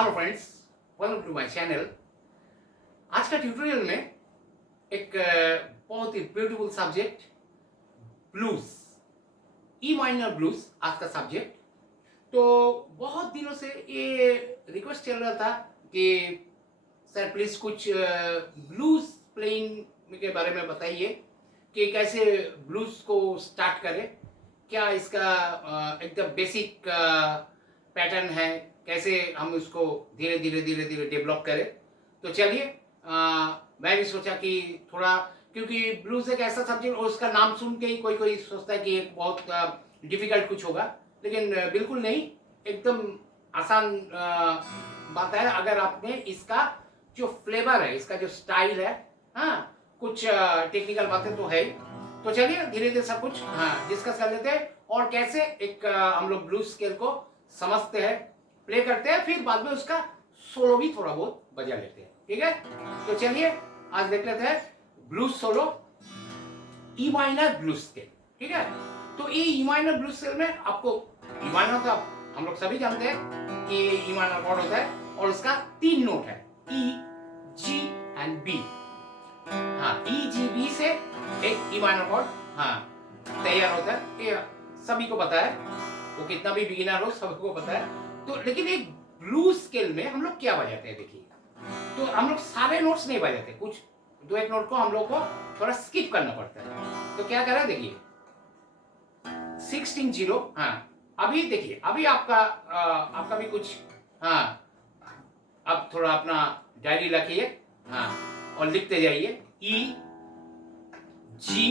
Hello friends, welcome to my channel. आज का tutorial में एक बहुत ही beautiful subject blues, E minor blues आज का सब्जेक्ट। तो बहुत दिनों से ये रिक्वेस्ट चल रहा था कि सर प्लीज कुछ ब्लूज प्लेइंग के बारे में बताइए कि कैसे ब्लूज को स्टार्ट करें, क्या इसका एकदम बेसिक पैटर्न है, कैसे हम उसको धीरे धीरे डेवलप करें। तो चलिए, मैं भी सोचा कि थोड़ा, क्योंकि ब्लूज एक ऐसा सब्जेक्ट और उसका नाम सुन के ही कोई कोई सोचता है कि एक बहुत डिफिकल्ट कुछ होगा, लेकिन बिल्कुल नहीं, एकदम आसान बात है अगर आपने इसका जो फ्लेवर है, इसका जो स्टाइल है, हाँ कुछ टेक्निकल बातें तो है ही। तो चलिए धीरे धीरे सब कुछ डिस्कस कर लेते हैं और कैसे एक हम लोग ब्लूज स्केल को समझते हैं, प्ले करते हैं, फिर बाद में उसका सोलो भी थोड़ा बहुत बजा लेते हैं। ठीक है, तो चलिए आज देख लेते हैं ब्लूज सोलो ई माइनर ब्लूज स्केल। ठीक है, तो ये ई माइनर ब्लूज स्केल में आपको ई माइनर तो हम लोग सभी जानते हैं कि ई माइनर कॉर्ड होता है और उसका 3 नोट है, ई, जी एंड बी। हाँ, ई जी बी से एक ई माइनर कॉर्ड तैयार होता है, ये सभी को पता है, वो कितना भी बिगिनर हो सबको पता है। तो लेकिन एक ब्लूज स्केल में हम लोग क्या बजाते हैं, देखिए, तो हम लोग सारे नोट्स नहीं बजाते, कुछ दो एक नोट को हम लोग को थोड़ा स्किप करना पड़ता है। तो क्या करें, देखिए 16-0। अभी देखिए, अभी आपका भी कुछ, अब थोड़ा अपना डायरी रखिए, और लिखते जाइए E G,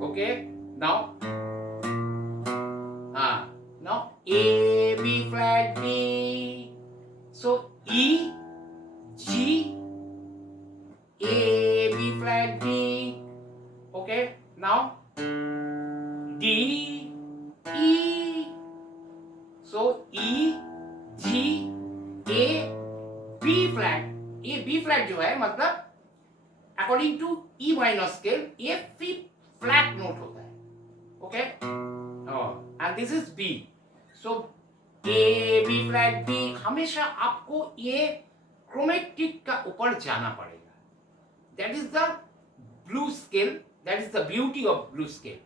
okay, now now A, B flat, B, so E, G, A, B flat, B, okay, now D, E, so E, G, A, B flat, ये B flat जो है मतलब according to E minor scale ये fifth flat note होता है, okay, and this is B. So A, B flat, B, हमेशा आपको ये क्रोमेटिक का ऊपर जाना पड़ेगा। That is the blues scale. That is the beauty of blues scale.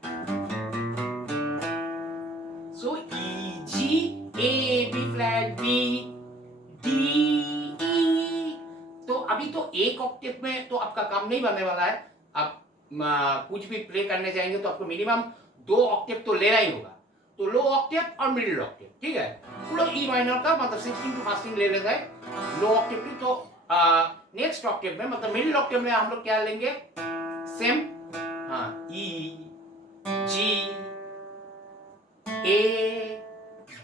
So E, G, A, B flat, B, D, E. तो अभी तो एक ऑक्टेव में तो आपका काम नहीं बनने वाला है। आप कुछ भी प्ले करने जाएंगे तो आपको मिनिमम 2 ऑक्टेव तो लेना ही होगा। तो लो ऑक्टेव और मिडिल ऑक्टेव, ठीक है, पूरा ई माइनर का मतलब 16 टू 15 ले लेते हैं लो ऑक्टेव की। तो नेक्स्ट ऑक्टेव में मतलब मिडिल ऑक्टेव में हम लोग क्या लेंगे, same, E, G, A,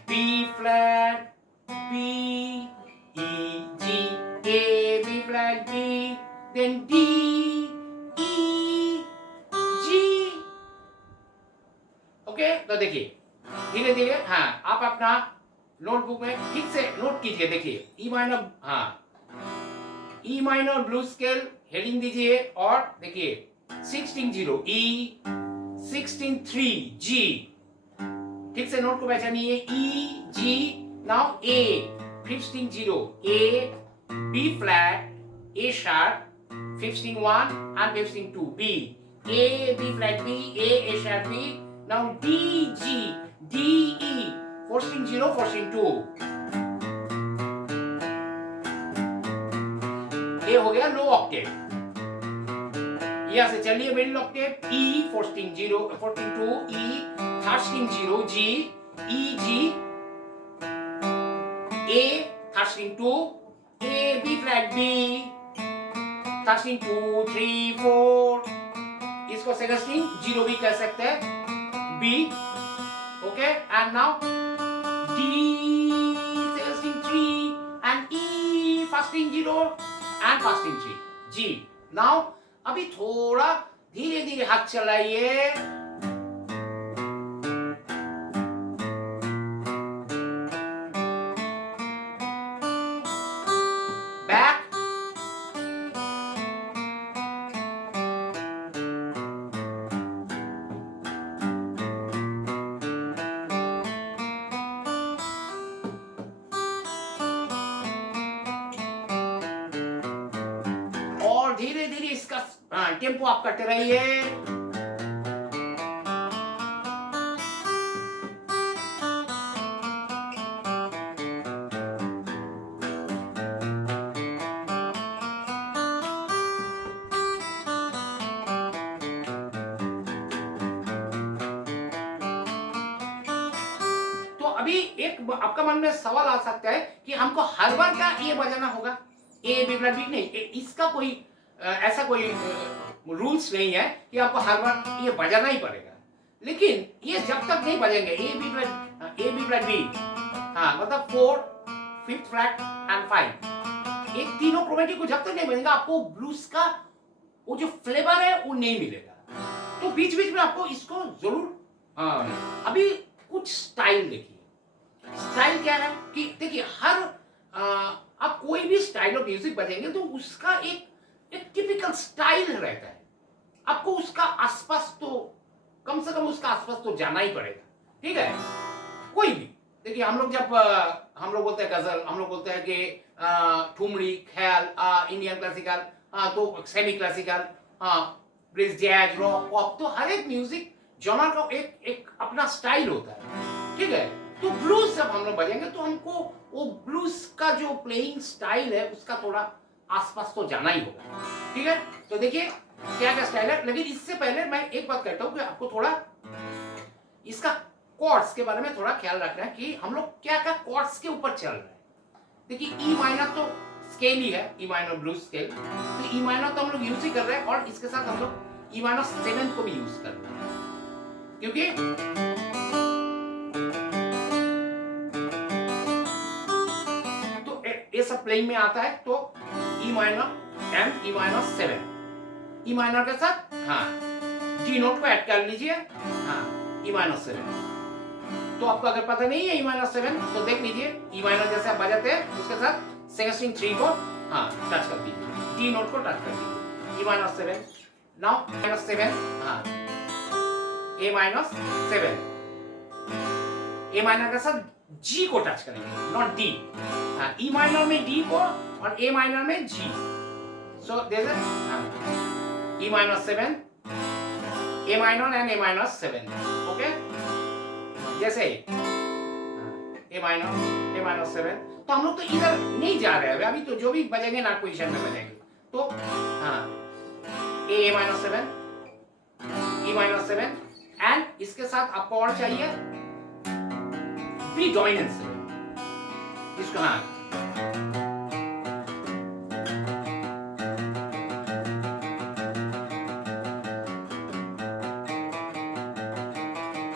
B flat, B, E, G, A, B flat, B, then D, E, G. Okay, तो देखिए धीरे धीरे, आप अपना नोटबुक में ठीक से नोट कीजिए। देखिए ई माइनर, ई माइनर ब्लूज स्केल हेडिंग दीजिए और देखिए 16-0 ई, 16-3 जी, ठीक से नोट को पहचानिए, E, G, now A, 15-0 A, B flat, A sharp, 15-1 and 15-2 B, A, B flat, B, A sharp, B, now D, G, D, E, 14-0, 14-2। ये हो गया लो ऑक्टेव। यहाँ से चलिए middle Octave, E 14-0, 14-2, E 13-0, G, E, G, A 13-2, A, B flat, B 13-2, 3-4, इसको 16-0 भी कह सकते हैं, B, okay, and now D 16-3 and E 15-0 and 15-3 G. Now अभी थोड़ा धीरे धीरे हाथ चलाइए, बैक, टेम्पो आप करते रहिए। तो अभी एक आपका मन में सवाल आ सकता है कि हमको हर बार क्या ए बजाना होगा? ए बी फ्लैट बी नहीं, इसका कोई ऐसा कोई रूल्स नहीं है कि आपको हर बार ये बजाना ही पड़ेगा। लेकिन ये जब तक नहीं बजेंगे ए बी फ्लैट बी, हाँ मतलब 4 5th फ्लैट एंड 5, एक तीनों क्रोमेटिक को जब तक नहीं बजेगा आपको ब्लूज का वो जो फ्लेवर है वो नहीं मिलेगा। तो बीच बीच में आपको इसको जरूर, अभी कुछ स्टाइल देखिए। स्टाइल क्या है कि देखिए हर आप कोई भी स्टाइल ऑफ म्यूजिक बजेंगे तो उसका एक टिपिकल स्टाइल रहता है। आपको उसका आसपास तो कम से कम उसका आसपास तो जाना ही पड़ेगा, ठीक है? कोई भी देखिए हम लोग जब हम लोग बोलते हैं गजल, हम लोग बोलते हैं कि ठुमरी, ख्याल, इंडियन क्लासिकल, तो semi classical, bridge, jazz, rock, pop, तो हर एक म्यूजिक जॉनर का एक एक अपना स्टाइल होता है, ठीक है? तो ब्लूज जब हम लोग बजेंगे तो हमको वो ब्लूज का जो प्लेइंग स्टाइल है उसका थोड़ा आसपास तो जाना ही होगा, ठीक है? तो देखिए क्या क्या स्टाइल है। लेकिन इससे पहले मैं एक बात कहता हूँ कि आपको थोड़ा इसका कॉर्ड्स के बारे में थोड़ा ख्याल रखना है कि हम लोग क्या क्या कॉर्ड्स के ऊपर चल रहे हैं। देखिए ई माइनर तो स्केल ही है, ई माइनर ब्लूज स्केल, तो ई माइनर तो हम लोग यूज ही कर रहे हैं और इसके साथ हम लोग ई माइनर 7 को भी यूज कर रहे हैं, क्योंकि तो ये सब प्लेइंग में आता है। तो E minor and E minor 7, E minor के साथ जी नोट को ऐड कर लीजिए, ई माइनर 7। तो आपको अगर पता नहीं है ई माइनर 7 तो देख लीजिए, ई माइनर जैसे आप बजाते हैं उसके साथ सेकंड स्ट्रिंग 3 को टच कर दीजिए, डी नोट को टच कर दीजिए, E minor 7, now minor 7, A minor 7, A minor के साथ जी को टच करेंगे, नॉट डी, ई माइनर में डी को और ए माइनर में G, so this is E minor 7, A minor and A minor 7, okay? जैसे ए माइनर 7, तो हम लोग तो इधर नहीं जा रहे हैं अभी तो जो भी बजेंगे नॉट पोजीशन में बजेंगे। तो ए माइनर 7, ई माइनर 7 एंड इसके साथ आपको और चाहिए बी डोमिनेंट 7, इसको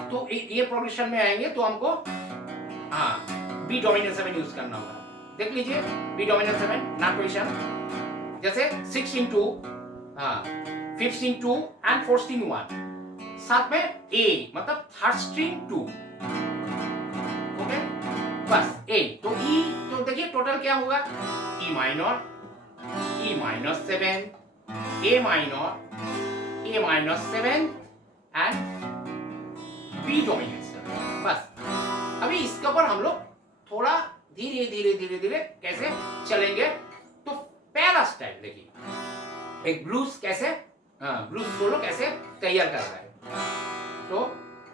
तो ये प्रोग्रेशन में आएंगे तो हमको बी डोमिनेंट 7 यूज करना होगा। देख लीजिए बी डोमिनेंट 7 नॉट पोजीशन, जैसे 6 string 2, 5th string 2 and 4th string 1, साथ में ए मतलब 3rd स्ट्रिंग 2, ओके? बस ए तो ई, तो देखिए टोटल क्या होगा, E minor 7, A minor 7 and B dominant 7। बस अभी इसके ऊपर हम लोग थोड़ा धीरे धीरे कैसे चलेंगे। तो पहला स्टाइल देखिए, एक ब्लूज कैसे, ब्लूज सोलो कैसे तैयार कर रहा है। तो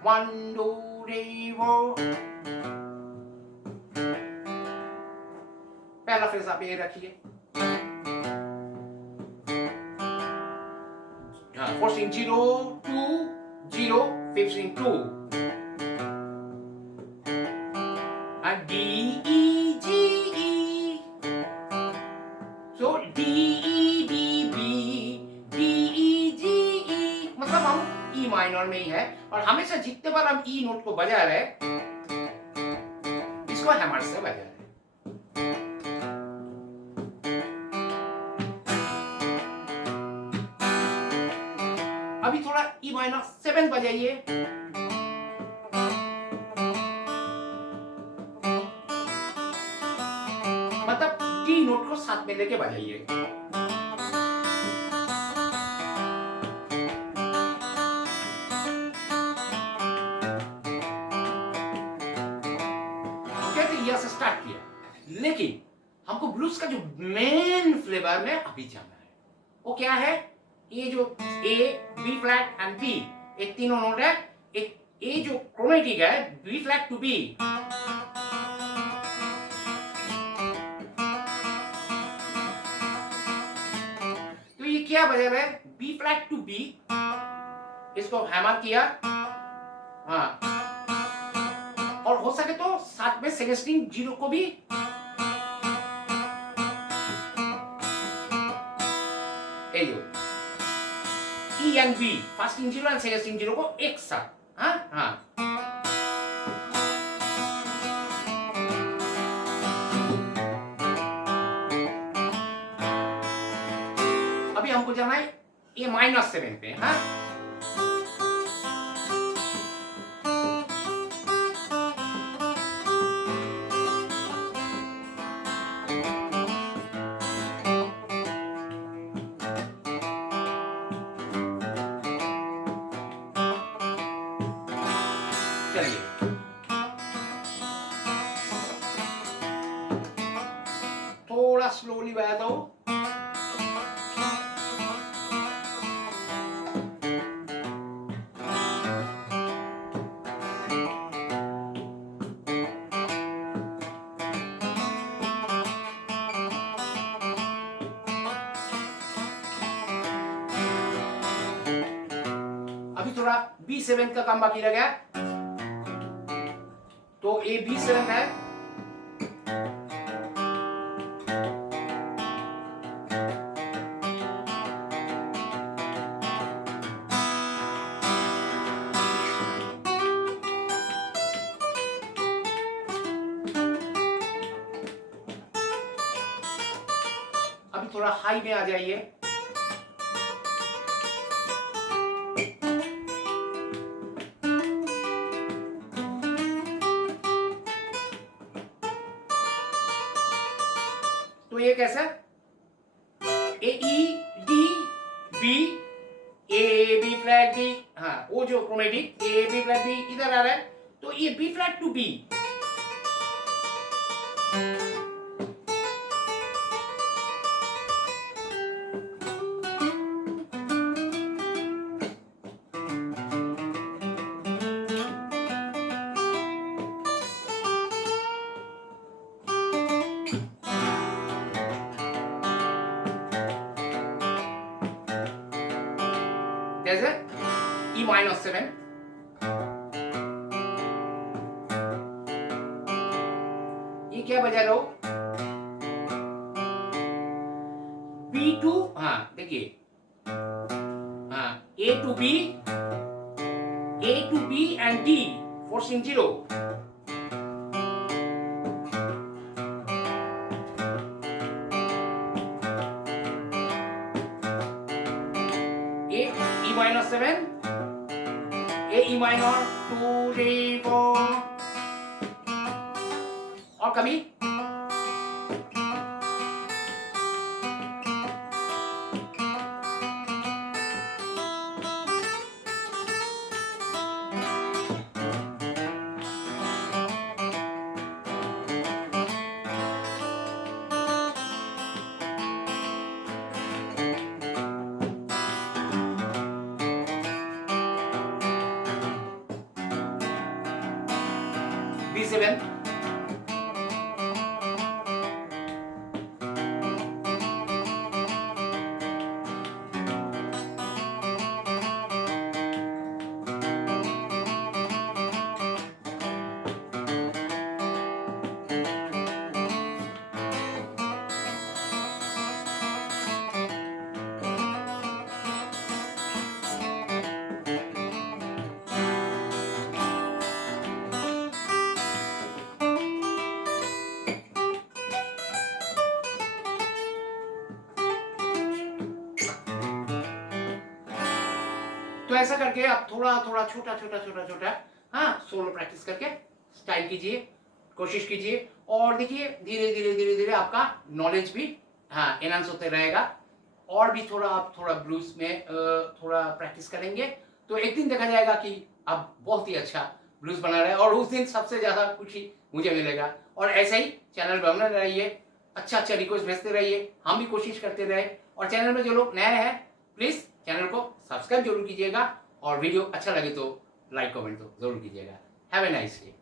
1 2 3 4, पहला फ्रेज आप ये रखिए, 4th string 0 2 0, 5th string 2, and D E G E, so D E D B D E G E, मतलब हम E माइनर में ही है और हमेशा जितने बार हम E नोट को बजा रहे इसको हैमर से बजा रहे। अभी थोड़ा E माइनर 7 बजाइए, मतलब डी नोट को साथ में लेके बजाइए। यहां से स्टार्ट किया, लेकिन हमको ब्लूज का जो मेन फ्लेवर में अभी जाना है वो क्या है, ये जो ए, बी फ्लैट एंड बी, ये तीनों नोट है। एक ये जो क्रोमेटिक है बी फ्लैट टू बी, तो ये क्या बजा रहा है? बी फ्लैट टू बी, इसको हैमर किया, हाँ, और हो सके तो साथ में सेकंड स्ट्रिंग जीरो को भी ये जो E and B, first string zero and second string zero को एक साथ, हाँ हाँ, अभी हमको जाना है ए माइनस 7 पे, हाँ, चलिए थोड़ा स्लोली बजाता हूं। अभी थोड़ा B7 का काम बाकी रह गया, तो ये B7 है, अभी थोड़ा हाई में आ जाइए, तो ये कैसा? A E D B, A B flat B, हाँ वो जो chromatic A B flat B इधर आ रहा है, तो ये बी फ्लैट टू बी, जैसे ई माइनस 7, ये क्या बजा रहा हो? B2, हाँ देखिए, हाँ A to B, A to B and D, 4 string 0, A E minor 7, A E minor 2 3 4, और कभी B7, तो ऐसा करके आप थोड़ा थोड़ा छोटा छोटा छोटा छोटा, हाँ सोलो प्रैक्टिस करके स्टाइल कीजिए, कोशिश कीजिए, और देखिए धीरे धीरे धीरे धीरे आपका नॉलेज भी हाँ एनहांस होते रहेगा, और भी थोड़ा आप थोड़ा ब्लूज में थोड़ा प्रैक्टिस करेंगे तो एक दिन देखा जाएगा कि आप बहुत ही अच्छा ब्लूज बना रहे हैं, और उस दिन सबसे ज़्यादा खुशी मुझे मिलेगा। और ऐसे ही चैनल पर बने रहिए, अच्छा अच्छा रिक्वेस्ट भेजते रहिए, हम भी कोशिश करते रहे, और चैनल में जो लोग नए हैं प्लीज़ चैनल को सब्सक्राइब जरूर कीजिएगा और वीडियो अच्छा लगे तो लाइक कमेंट तो जरूर कीजिएगा। Have a nice day.